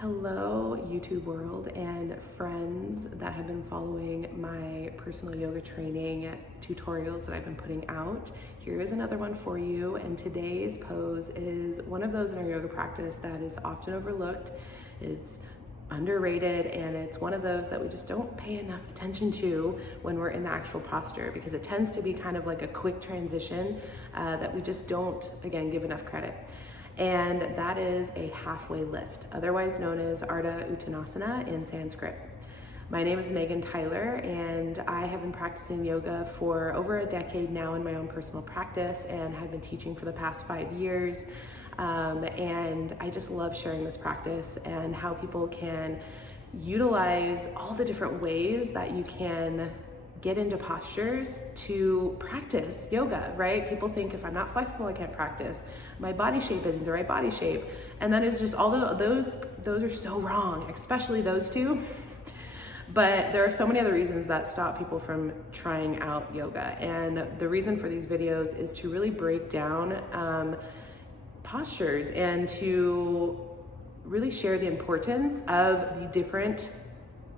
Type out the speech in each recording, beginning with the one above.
Hello, YouTube world and friends that have been following my personal yoga training tutorials that I've been putting out. Here is another one for you, and today's pose is one of those in our yoga practice that is often overlooked. It's underrated, and it's one of those that we just don't pay enough attention to when we're in the actual posture, because it tends to be kind of like a quick transition that we just don't, again, give enough credit. And that is a halfway lift, otherwise known as Ardha Uttanasana in Sanskrit. My name is Megan Tyler, and I have been practicing yoga for over a decade now in my own personal practice, and have been teaching for the past 5 years. And I just love sharing this practice and how people can utilize all the different ways that you can get into postures to practice yoga, right? People think if I'm not flexible, I can't practice. My body shape isn't the right body shape. And that is just, although those are so wrong, especially those two. But there are so many other reasons that stop people from trying out yoga. And the reason for these videos is to really break down postures and to really share the importance of the different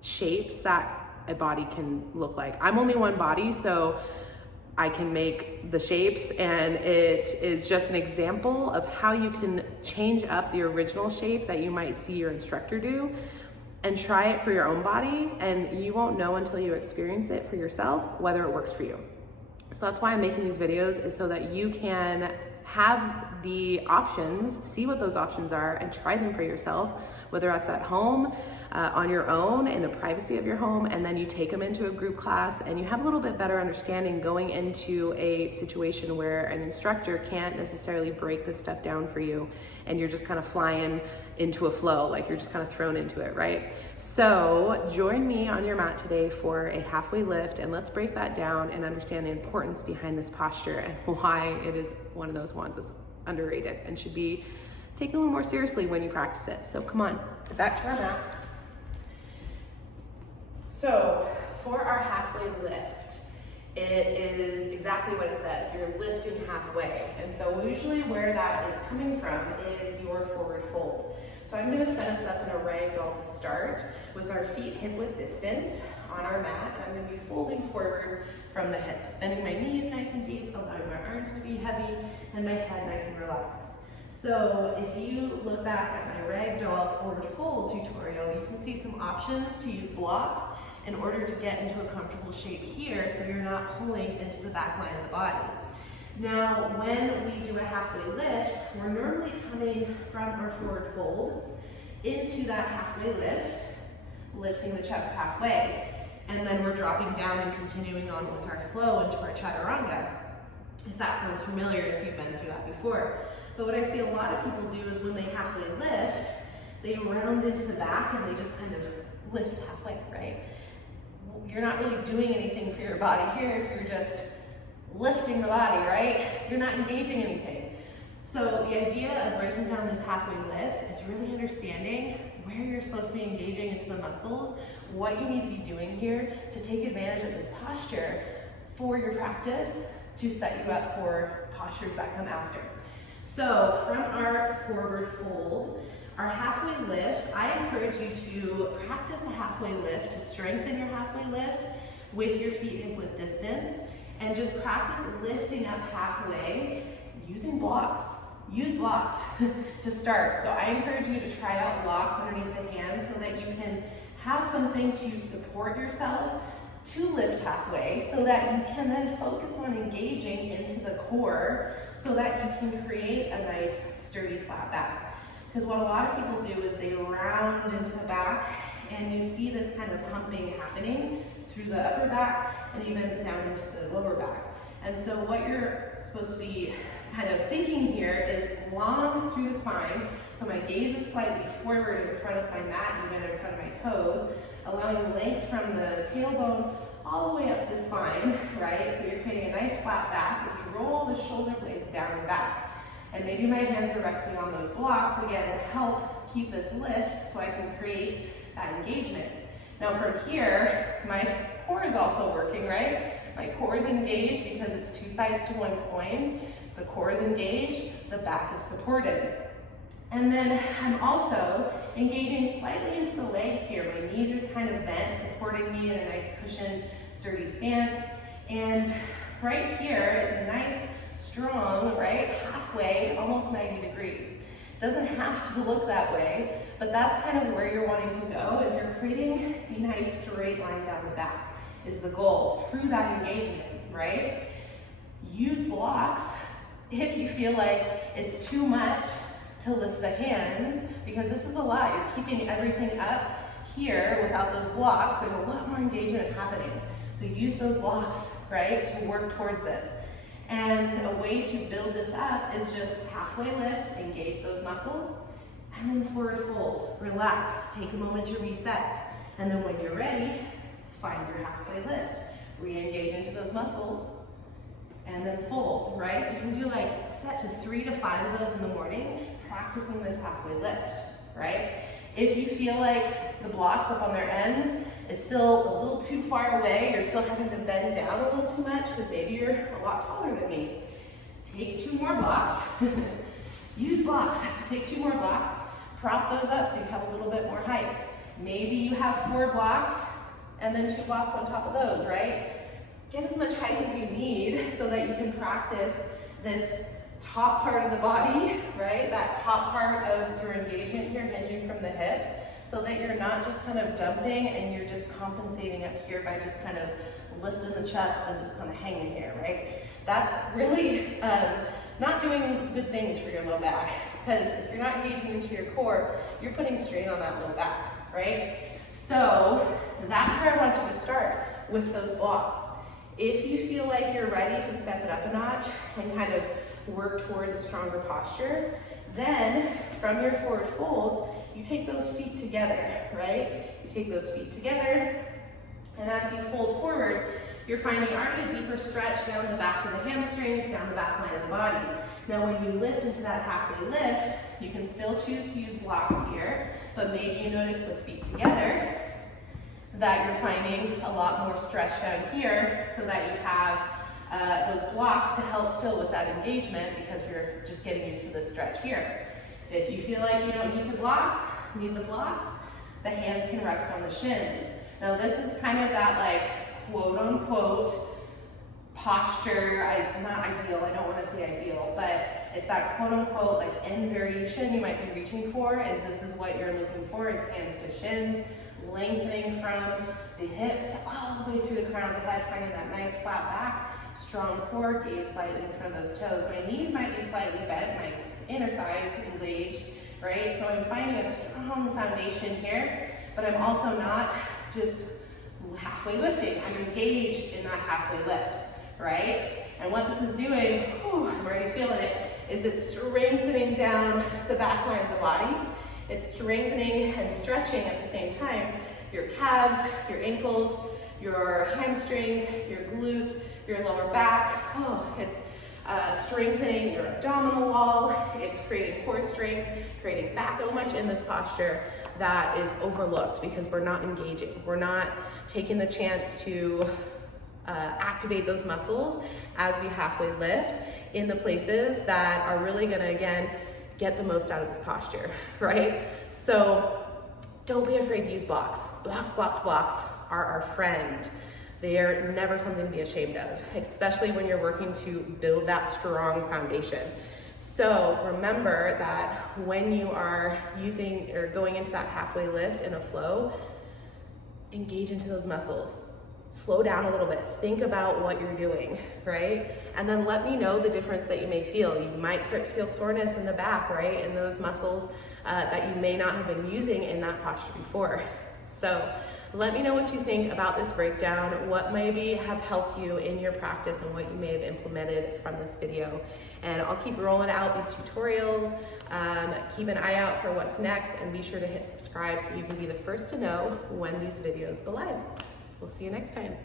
shapes that a body can look like. I'm only one body, so I can make the shapes, and it is just an example of how you can change up the original shape that you might see your instructor do and try it for your own body, and you won't know until you experience it for yourself whether it works for you. So that's why I'm making these videos, is so that you can have the options, see what those options are, and try them for yourself, whether that's at home, on your own, in the privacy of your home, and then you take them into a group class, and you have a little bit better understanding going into a situation where an instructor can't necessarily break this stuff down for you, and you're just kind of flying into a flow, like you're just kind of thrown into it, right? So join me on your mat today for a halfway lift, and let's break that down and understand the importance behind this posture and why it is one of those ones that's underrated and should be taken a little more seriously when you practice it. So come on, back to our mat. So for our halfway lift, it is exactly what it says. You're lifting halfway. And so usually where that is coming from is your forward fold. So I'm gonna set us up in a ragdoll to start with our feet hip width distance on our mat. And I'm gonna be folding forward from the hips, bending my knees nice and deep, allowing my arms to be heavy and my head nice and relaxed. So if you look back at my ragdoll forward fold tutorial, you can see some options to use blocks in order to get into a comfortable shape here, so you're not pulling into the back line of the body. Now, when we do a halfway lift, we're normally coming from our forward fold into that halfway lift, lifting the chest halfway, and then we're dropping down and continuing on with our flow into our Chaturanga, if that sounds familiar, if you've been through that before. But what I see a lot of people do is when they halfway lift, they round into the back and they just kind of lift halfway, right? You're not really doing anything for your body here if you're just lifting the body, right? You're not engaging anything. So the idea of breaking down this halfway lift is really understanding where you're supposed to be engaging into the muscles, what you need to be doing here to take advantage of this posture for your practice to set you up for postures that come after. So from our forward fold, our halfway lift, I encourage you to practice a halfway lift, to strengthen your halfway lift with your feet hip width distance, and just practice lifting up halfway using blocks. Use blocks to start. So I encourage you to try out blocks underneath the hands so that you can have something to support yourself to lift halfway, so that you can then focus on engaging into the core so that you can create a nice sturdy flat back. Because what a lot of people do is they round into the back, and you see this kind of humping happening through the upper back and even down into the lower back. And so what you're supposed to be kind of thinking here is long through the spine. So my gaze is slightly forward in front of my mat, even in front of my toes, allowing length from the tailbone all the way up the spine, right? So you're creating a nice flat back as you roll the shoulder blades down and back. And maybe my hands are resting on those blocks, again, to help keep this lift so I can create that engagement. Now from here, my core is also working, right? My core is engaged because it's two sides to one coin. The core is engaged, the back is supported. And then I'm also engaging slightly into the legs here. My knees are kind of bent, supporting me in a nice cushioned, sturdy stance. And right here is a nice, strong, right, halfway, almost 90 degrees. Doesn't have to look that way, but that's kind of where you're wanting to go, is you're creating a nice straight line down the back is the goal through that engagement, right? Use blocks if you feel like it's too much to lift the hands, because this is a lot. You're keeping everything up here without those blocks. There's a lot more engagement happening. So use those blocks, right, to work towards this. And a way to build this up is just halfway lift, engage those muscles, and then forward fold. Relax, take a moment to reset. And then when you're ready, find your halfway lift. Re-engage into those muscles, and then fold, right? You can do like set to 3 to 5 of those in the morning, practicing this halfway lift, right? If you feel like the blocks up on their ends, it's still a little too far away, you're still having to bend down a little too much because maybe you're a lot taller than me. Take 2 more blocks. Use blocks. Take 2 more blocks, prop those up so you have a little bit more height. Maybe you have 4 blocks and then 2 blocks on top of those, right? Get as much height as you need so that you can practice this top part of the body, right? That top part of your engagement here, hinging from the hips, so that you're not just kind of dumping and you're just compensating up here by just kind of lifting the chest and just kind of hanging here, right? That's really not doing good things for your low back, because if you're not engaging into your core, you're putting strain on that low back, right? So that's where I want you to start, with those blocks. If you feel like you're ready to step it up a notch and kind of work towards a stronger posture, then from your forward fold, you take those feet together, right? You take those feet together, and as you fold forward, you're finding already a deeper stretch down the back of the hamstrings, down the back line of the body. Now when you lift into that halfway lift, you can still choose to use blocks here, but maybe you notice with feet together that you're finding a lot more stretch down here, so that you have those blocks to help still with that engagement, because you're just getting used to this stretch here. If you feel like you don't need the blocks, the hands can rest on the shins. Now this is kind of that like quote unquote posture, not ideal, I don't want to say ideal, but it's that quote unquote like end variation you might be reaching for, is this is what you're looking for, is hands to shins, lengthening from the hips all the way through the crown of the head, finding that nice flat back, strong core, gaze slightly in front of those toes. My knees might be slightly bent, my inner thighs engaged, right? So I'm finding a strong foundation here, but I'm also not just halfway lifting. I'm engaged in that halfway lift, right? And what this is doing, I'm already feeling it, is it's strengthening down the back line of the body. It's strengthening and stretching at the same time your calves, your ankles, your hamstrings, your glutes, your lower back. It's strengthening your abdominal wall. It's creating core strength, creating back. So much in this posture that is overlooked because we're not engaging. We're not taking the chance to activate those muscles as we halfway lift in the places that are really gonna, again, get the most out of this posture, right? So don't be afraid to use blocks. Blocks are our friend. They are never something to be ashamed of, especially when you're working to build that strong foundation. So remember that when you are using or going into that halfway lift in a flow, engage into those muscles. Slow down a little bit. Think about what you're doing, right? And then let me know the difference that you may feel. You might start to feel soreness in the back, right? In those muscles that you may not have been using in that posture before. So let me know what you think about this breakdown, what maybe have helped you in your practice and what you may have implemented from this video. And I'll keep rolling out these tutorials. Keep an eye out for what's next, and be sure to hit subscribe so you can be the first to know when these videos go live. We'll see you next time.